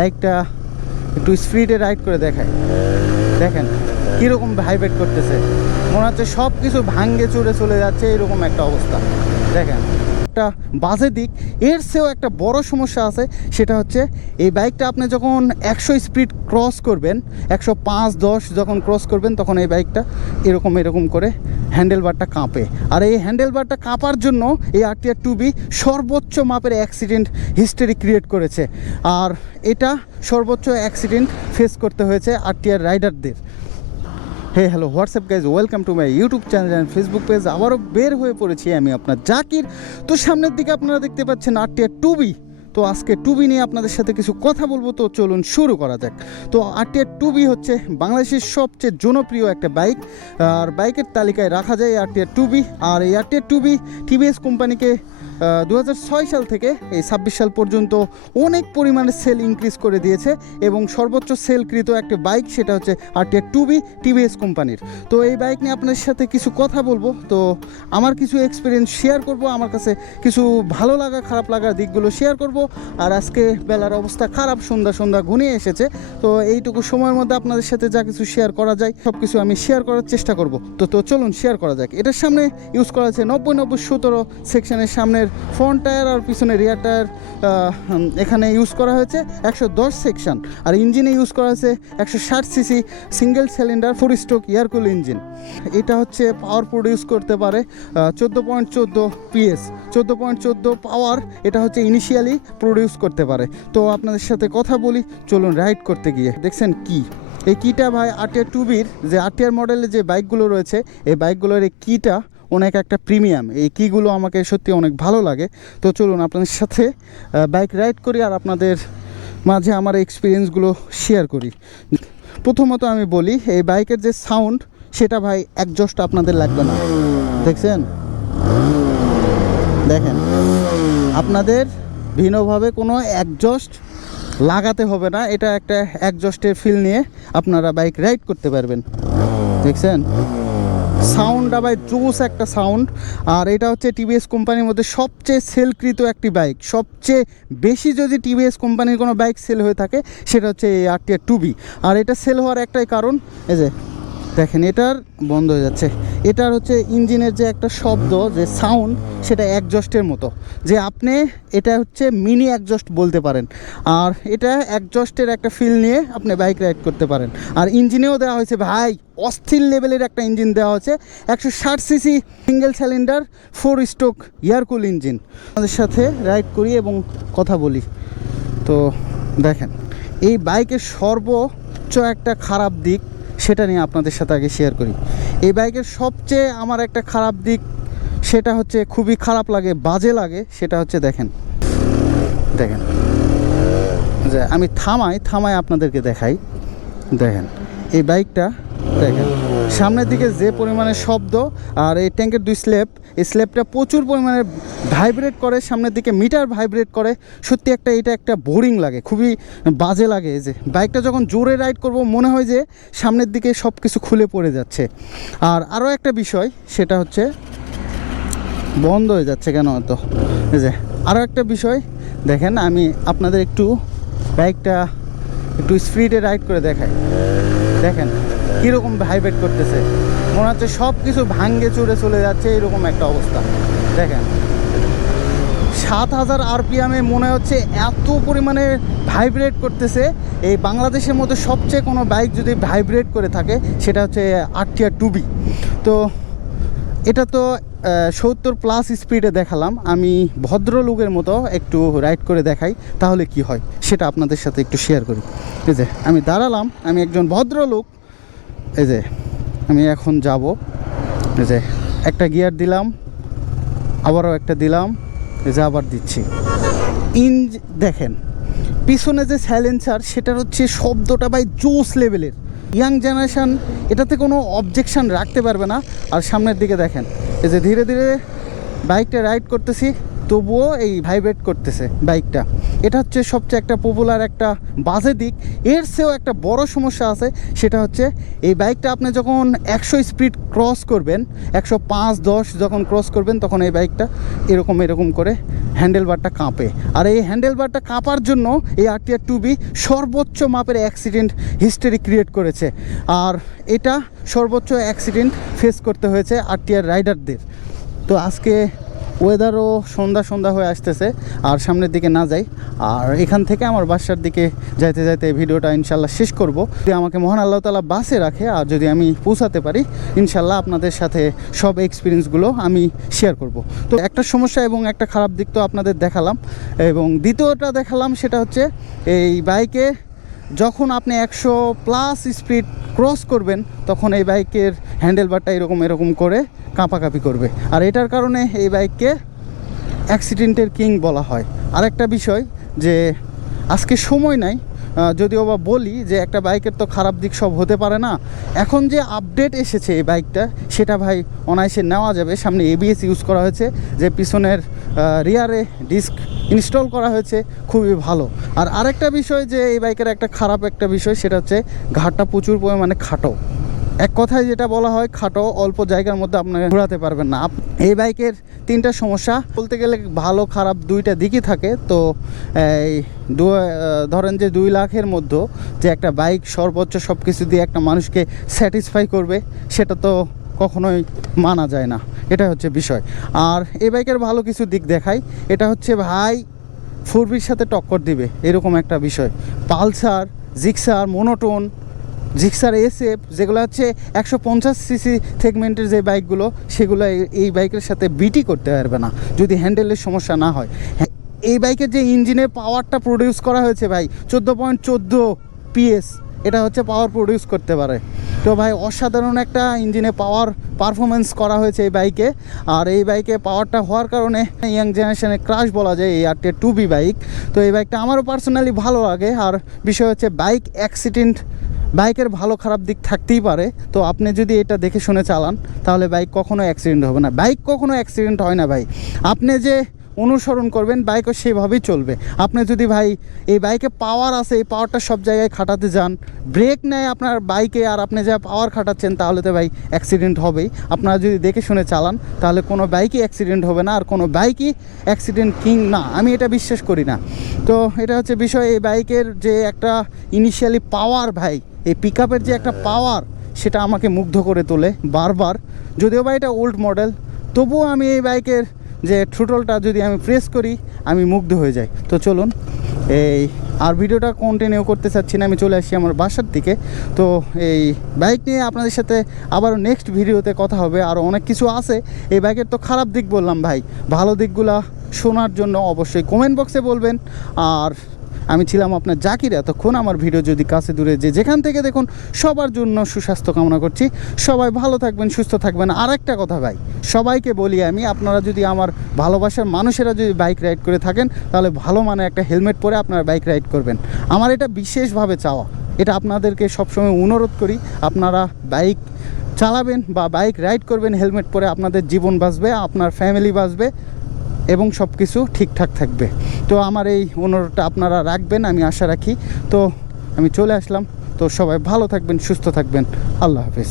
বাইকটা একটু স্পিডে রাইড করে দেখায়, দেখেন কীরকম ভাইব্রেট করতেছে, মনে হচ্ছে সব কিছু ভাঙ্গে চুরে চলে যাচ্ছে, এরকম একটা অবস্থা। দেখেন একটা বাজে দিক, এর চেয়েও একটা বড় সমস্যা আছে, সেটা হচ্ছে এই বাইকটা আপনি যখন 100 স্পিড ক্রস করবেন, 105-10 যখন ক্রস করবেন, তখন এই বাইকটা এরকম করে হ্যান্ডেলবারটা কাঁপে। আর এই হ্যান্ডেলবারটা কাঁপার জন্য এই RTR 2B সর্বোচ্চ মাপের অ্যাক্সিডেন্ট হিস্টোরি ক্রিয়েট করেছে। আর এটা সর্বোচ্চ অ্যাক্সিডেন্ট ফেস করতে হয়েছে RTR রাইডারদের। Hey hello WhatsApp guys, welcome to my YouTube channel and Facebook page. আবারও বের হয়ে পড়েছি আমি আপনার জাকির। তো সামনের দিকে আপনারা দেখতে পাচ্ছেন RTR 2B। তো আজকে 2B নিয়ে আপনাদের সাথে কিছু কথা বলবো, তো চলুন শুরু করা যাক। তো RTR 2B হচ্ছে বাংলাদেশের সবচেয়ে জনপ্রিয় একটা বাইক, আর বাইকের তালিকায় রাখা যায় RTR 2B। আর এই RTR 2B TVS কোম্পানিকে 2006 সাল থেকে এই 26 সাল পর্যন্ত অনেক পরিমাণে সেল ইনক্রিজ করে দিয়েছে, এবং সর্বোচ্চ সেলকৃত একটা বাইক সেটা হচ্ছে RTR 2B TVS কোম্পানির। তো এই বাইক নিয়ে আপনার সাথে কিছু কথা বলবো, তো আমার কিছু এক্সপিরিয়েন্স শেয়ার করব, আমার কাছে কিছু ভালো লাগা খারাপ লাগার দিকগুলো শেয়ার করব। আর আজকে বেলার অবস্থা খারাপ, সন্ধ্যা ঘনিয়ে এসেছে, তো এইটুকু সময়ের মধ্যে আপনাদের সাথে যা কিছু শেয়ার করা যায় সব কিছু আমি শেয়ার করার চেষ্টা করব। তো চলুন শেয়ার করা যাক। এটার সামনে ইউজ করা আছে 90-90-17 সেকশনের সামনের ফ্রন্ট টায়ার, আর পিছনে রিয়ার টায়ার এখানে ইউজ করা হয়েছে 110 সেকশন। আর ইঞ্জিনে ইউজ করা হয়েছে 160 CC single cylinder 4 stroke air cool engine. এটা হচ্ছে পাওয়ার প্রডিউস করতে পারে 14.14 PS, 14.14 পাওয়ার এটা হচ্ছে ইনিশিয়ালি প্রডিউস করতে পারে। তো আপনাদের সাথে কথা বলি, চলুন রাইড করতে গিয়ে। দেখছেন এই কিটা ভাই RTR 2Bর যে RTR মডেলের যে বাইকগুলো রয়েছে, এই বাইকগুলোর এই কিটা অনেক একটা প্রিমিয়াম। এই কিগুলো আমাকে সত্যি অনেক ভালো লাগে। তো চলুন আপনাদের সাথে বাইক রাইড করি, আর আপনাদের মাঝে আমার এক্সপিরিয়েন্সগুলো শেয়ার করি। প্রথমত আমি বলি, এই বাইকের যে সাউন্ড সেটা ভাই একজস্ট আপনাদের লাগবে না। দেখছেন, দেখেন আপনাদের ভিন্নভাবে কোনো একজস্ট লাগাতে হবে না, এটা একটা একজস্টের ফিল নিয়ে আপনারা বাইক রাইড করতে পারবেন। দেখছেন সাউন্ডটা ভাই জোস একটা সাউন্ড। আর এটা হচ্ছে TVS কোম্পানির মধ্যে সবচেয়ে সেলকৃত একটি বাইক। সবচেয়ে বেশি যদি TVS কোম্পানির কোনো বাইক সেল হয়ে থাকে সেটা হচ্ছে এই RTR 2B। আর এটা সেল হওয়ার একটাই কারণ, এই যে দেখেন এটার বন্ধ হয়ে যাচ্ছে, এটার হচ্ছে ইঞ্জিনের যে একটা শব্দ, যে সাউন্ড, সেটা একজস্টের মতো, যে আপনি এটা হচ্ছে মিনি একজস্ট বলতে পারেন। আর এটা একজস্টের একটা ফিল নিয়ে আপনি বাইক রাইড করতে পারেন। আর ইঞ্জিনেও দেওয়া হয়েছে ভাই অস্থির লেভেলের একটা ইঞ্জিন দেওয়া হচ্ছে, 160 CC single cylinder 4 stroke air cool engine. আমাদের সাথে রাইড করি এবং কথা বলি। তো দেখেন এই বাইকের সর্বোচ্চ একটা খারাপ দিক সেটা নিয়ে আপনাদের সাথে আগে শেয়ার করি। এই বাইকের সবচেয়ে আমার একটা খারাপ দিক সেটা হচ্ছে, খুবই খারাপ লাগে, বাজে লাগে, সেটা হচ্ছে দেখেন যে আমি থামাই আপনাদেরকে দেখাই। দেখেন এই বাইকটা, দেখেন সামনের দিকে যে পরিমাণে শব্দ, আর এই ট্যাঙ্কের 2 স্ল্যাব, এই স্ল্যাবটা প্রচুর পরিমাণে ভাইব্রেট করে, সামনের দিকে মিটার ভাইব্রেট করে। সত্যি এটা একটা বোরিং লাগে, খুবই বাজে লাগে। এই যে বাইকটা যখন জোরে রাইড করব মনে হয় যে সামনের দিকে সব কিছু খুলে পড়ে যাচ্ছে। আর আরও একটা বিষয় সেটা হচ্ছে বন্ধ হয়ে যাচ্ছে কেন তো। এই যে আরও একটা বিষয়, দেখেন আমি আপনাদের একটু বাইকটা একটু স্পিডে রাইড করে দেখাই, দেখেন কীরকম ভাইব্রেট করতেছে, মনে হচ্ছে সব কিছু ভাঙ্গে চুরে চলে যাচ্ছে, এরকম একটা অবস্থা। দেখেন 7000 RPM মনে হচ্ছে এত পরিমাণে ভাইব্রেট করতেছে। এই বাংলাদেশের মধ্যে সবচেয়ে কোনো বাইক যদি ভাইব্রেট করে থাকে সেটা হচ্ছে RTR 2B। তো এটা তো 70+ স্পিডে দেখালাম, আমি ভদ্রলোকের মতো একটু রাইড করে দেখাই, তাহলে কি হয় সেটা আপনাদের সাথে একটু শেয়ার করি। এই যে আমি দাঁড়ালাম, আমি একজন ভদ্রলোক। এই যে আমি এখন যাব, এই যে একটা গিয়ার দিলাম, আবারও একটা দিলাম, এই যে আবার দিচ্ছি। দেখেন পিছনে যে সাইলেন্সার, সেটার হচ্ছে শব্দটা ভাই জোস লেভেলের। ইয়াং জেনারেশান এটাতে কোনো অবজেকশান রাখতে পারবে না। আর সামনের দিকে দেখেন, এই যে ধীরে ধীরে বাইকটা রাইড করতেছি, তবুও এই ভাইব্রেট করতেছে বাইকটা। এটা হচ্ছে সবচেয়ে একটা পপুলার একটা বাজে দিক। এর চেয়েও একটা বড় সমস্যা আছে, সেটা হচ্ছে এই বাইকটা আপনি যখন 100 স্পিড ক্রস করবেন, 105-10 যখন ক্রস করবেন, তখন এই বাইকটা এরকম করে হ্যান্ডেলবারটা কাঁপে। আর এই হ্যান্ডেলবারটা কাঁপার জন্য এই RTR 2B সর্বোচ্চ মাপের অ্যাক্সিডেন্ট হিস্টোরি ক্রিয়েট করেছে। আর এটা সর্বোচ্চ অ্যাক্সিডেন্ট ফেস করতে হয়েছে RTR রাইডারদের। তো আজকে ওয়েদারও সন্ধ্যা হয়ে আসতেছে, আর সামনের দিকে না যাই, আর এখান থেকে আমার বাসার দিকে যাইতে যাইতে ভিডিওটা ইনশাল্লাহ শেষ করব। যদি আমাকে মহান আল্লাহ তাআলা বাসে রাখে আর যদি আমি পৌঁছাতে পারি, ইনশাল্লাহ আপনাদের সাথে সব এক্সপিরিয়েন্সগুলো আমি শেয়ার করব। তো একটা সমস্যা এবং একটা খারাপ দিক তো আপনাদের দেখালাম, এবং দ্বিতীয়টা দেখালাম সেটা হচ্ছে এই বাইকে যখন আপনি 100+ স্পিড ক্রস করবেন, তখন এই বাইকের হ্যান্ডেলবারটা এরকম করে কাঁপাকাঁপি করবে। আর এটার কারণে এই বাইককে অ্যাক্সিডেন্টের কিং বলা হয়। আরেকটা বিষয় যে আজকে সময় নাই, যদিও বা বলি যে একটা বাইকের তো খারাপ দিক সব হতে পারে না। এখন যে আপডেট এসেছে এই বাইকটা, সেটা ভাই অনায়াসে নেওয়া যাবে। সামনে ABS ইউজ করা হয়েছে, যে পিছনের রিয়ারে ডিস্ক ইনস্টল করা হয়েছে, খুবই ভালো। আর আরেকটা বিষয় যে এই বাইকের একটা খারাপ একটা বিষয়, সেটা হচ্ছে ঘাটটা প্রচুর পরিমাণে খাটো। এক কথায় যেটা বলা হয় খাটো, অল্প জায়গার মধ্যে আপনাকে ঘোরাতে পারবেন না। এই বাইকের 3টা সমস্যা বলতে গেলে ভালো খারাপ 2টা দিকই থাকে। তো এই ধরেন যে 2 লাখের মধ্যে যে একটা বাইক সর্বোচ্চ সব কিছু দিয়ে একটা মানুষকে স্যাটিসফাই করবে, সেটা তো কখনোই মানা যায় না। এটা হচ্ছে বিষয়। আর এই বাইকের ভালো কিছু দিক দেখাই, এটা হচ্ছে ভাই 4B'র সাথে টক্কর দিবে এরকম একটা বিষয়। Pulsar, Gixxer, monotone, Gixxer SF, যেগুলো হচ্ছে 150 সিসি সেগমেন্টের যে বাইকগুলো, সেগুলো এই বাইকের সাথে বিটি করতে পারবে না যদি হ্যান্ডেলের সমস্যা না হয়। এই বাইকের যে ইঞ্জিনের পাওয়ারটা প্রডিউস করা হয়েছে ভাই, 14.14 PS, এটা হচ্ছে পাওয়ার প্রডিউস করতে পারে। তো ভাই অসাধারণ একটা ইঞ্জিনে পারফরমেন্স করা হয়েছে এই বাইকে। আর এই বাইকে পাওয়ারটা হওয়ার কারণে ইয়াং জেনারেশনের ক্রাশ বলা যায় এই RTR 2B বাইক। তো এই বাইকটা আমারও পার্সোনালি ভালো লাগে। আর বিষয় হচ্ছে বাইকের ভালো খারাপ দিক থাকতেই পারে। তো আপনি যদি এটা দেখে শুনে চালান, তাহলে বাইক কখনো অ্যাক্সিডেন্ট হবে না। বাইক কখনো অ্যাক্সিডেন্ট হয় না ভাই, আপনি যে অনুসরণ করবেন বাইকও সেভাবেই চলবে। আপনি যদি ভাই এই বাইকে পাওয়ার আছে, এই পাওয়ারটা সব জায়গায় খাটাতে যান, ব্রেক নেয় আপনার বাইকে, আর আপনি যা পাওয়ার খাটাচ্ছেন, তাহলে তো ভাই অ্যাক্সিডেন্ট হবেই। আপনারা যদি দেখে শুনে চালান, তাহলে কোনো বাইকই অ্যাক্সিডেন্ট হবে না, আর কোনো বাইকই অ্যাক্সিডেন্ট কিং না, আমি এটা বিশ্বাস করি না। তো এটা হচ্ছে বিষয়। এই বাইকের যে একটা ইনিশিয়ালি পাওয়ার ভাই, এই পিকআপের যে একটা পাওয়ার, সেটা আমাকে মুগ্ধ করে তোলে বারবার। যদিও বা এটা ওল্ড মডেল, তবুও আমি এই বাইকের যে থ্রোটলটা যদি আমি প্রেস করি, আমি মুগ্ধ হয়ে যাই। তো চলুন, এই আর ভিডিওটা কন্টিনিউ করতে চাচ্ছি না, আমি চলে আসি আমার বাসার দিকে। তো এই বাইক নিয়ে আপনাদের সাথে আবারও নেক্সট ভিডিওতে কথা হবে। আরও অনেক কিছু আছে। এই বাইকের তো খারাপ দিক বললাম ভাই, ভালো দিকগুলা শোনার জন্য অবশ্যই কমেন্ট বক্সে বলবেন। আর আমি ছিলাম আপনার জাকির। এতক্ষণ আমার ভিডিও যদি কাছে দূরে যেখান থেকে দেখুন, সবার জন্য সুস্বাস্থ্য কামনা করছি। সবাই ভালো থাকবেন, সুস্থ থাকবেন। আর একটা কথা ভাই, সবাইকে বলি আমি, আপনারা যদি আমার ভালোবাসার মানুষেরা যদি বাইক রাইড করে থাকেন, তাহলে ভালো মানে একটা হেলমেট পরে আপনারা বাইক রাইড করবেন। আমার এটা বিশেষভাবে চাওয়া, এটা আপনাদেরকে সবসময় অনুরোধ করি। আপনারা বাইক চালাবেন বা বাইক রাইড করবেন হেলমেট পরে, আপনাদের জীবন বাঁচবে, আপনার ফ্যামিলি বাঁচবে, এবং সব কিছু ঠিকঠাক থাকবে। তো আমার এই অনুরোধটা আপনারা রাখবেন, আমি আশা রাখি। তো আমি চলে আসলাম। তো সবাই ভালো থাকবেন, সুস্থ থাকবেন। আল্লাহ হাফেজ।